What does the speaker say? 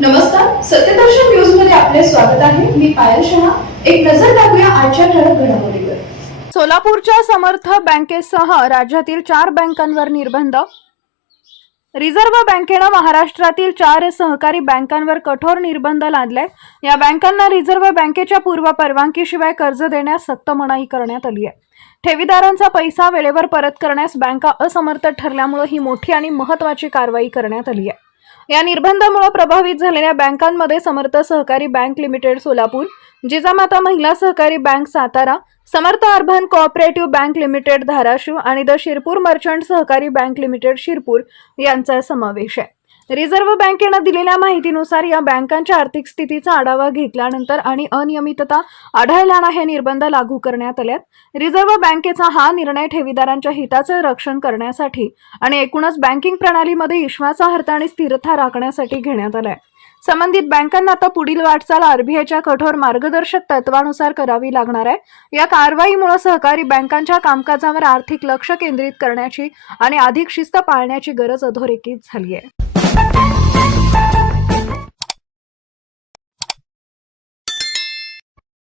नमस्कार सत्यदर्शन न्यूजमध्ये आपले स्वागत आहे. मी पायल शहा. एक नजर टाकूया आजच्या ठळक घडामोडीवर. सोलापूरच्या समर्थ बँकेसह राज्यातील चार बँकांवर निर्बंध. रिझर्व्ह बँकेनं महाराष्ट्रातील चार सहकारी बँकांवर कठोर निर्बंध लादले. या बँकांना रिझर्व्ह बँकेच्या पूर्व परवानगीशिवाय कर्ज देण्यास सक्त मनाई करण्यात आली आहे. ठेवीदारांचा पैसा वेळेवर परत करण्यास बँका असमर्थ ठरल्यामुळे ही मोठी आणि महत्वाची कारवाई करण्यात आली आहे. या निर्बंधामुळे प्रभावित झालेल्या बँकांमध्ये समर्थ सहकारी बँक लिमिटेड सोलापूर जिजामाता महिला सहकारी bank Satara Samarth urban cooperative bank limited Dharashiv आणि द शिरपूर मर्चंट सहकारी बँक लिमिटेड शिरपूर यांचा समावेश आहे. रिझर्व्ह बँकेनं दिलेल्या माहितीनुसार या बँकांच्या आर्थिक स्थितीचा आढावा घेतल्यानंतर आणि अनियमितता आढळल्यानं हे निर्बंध लागू करण्यात आल्यात रिझर्व्ह बँकेचा हा निर्णय ठेवीदारांच्या हिताचं रक्षण करण्यासाठी आणि एकूणच बँकिंग प्रणालीमध्ये विश्वासार्हता आणि स्थिरता राखण्यासाठी घेण्यात आलाय. संबंधित बँकांना आता पुढील वाटचाल आरबीआयच्या कठोर मार्गदर्शक तत्वानुसार करावी लागणार आहे. या कारवाईमुळे सहकारी बँकांच्या कामकाजावर आर्थिक लक्ष केंद्रित करण्याची आणि अधिक शिस्त पाळण्याची गरज अधोरेखित झाली आहे.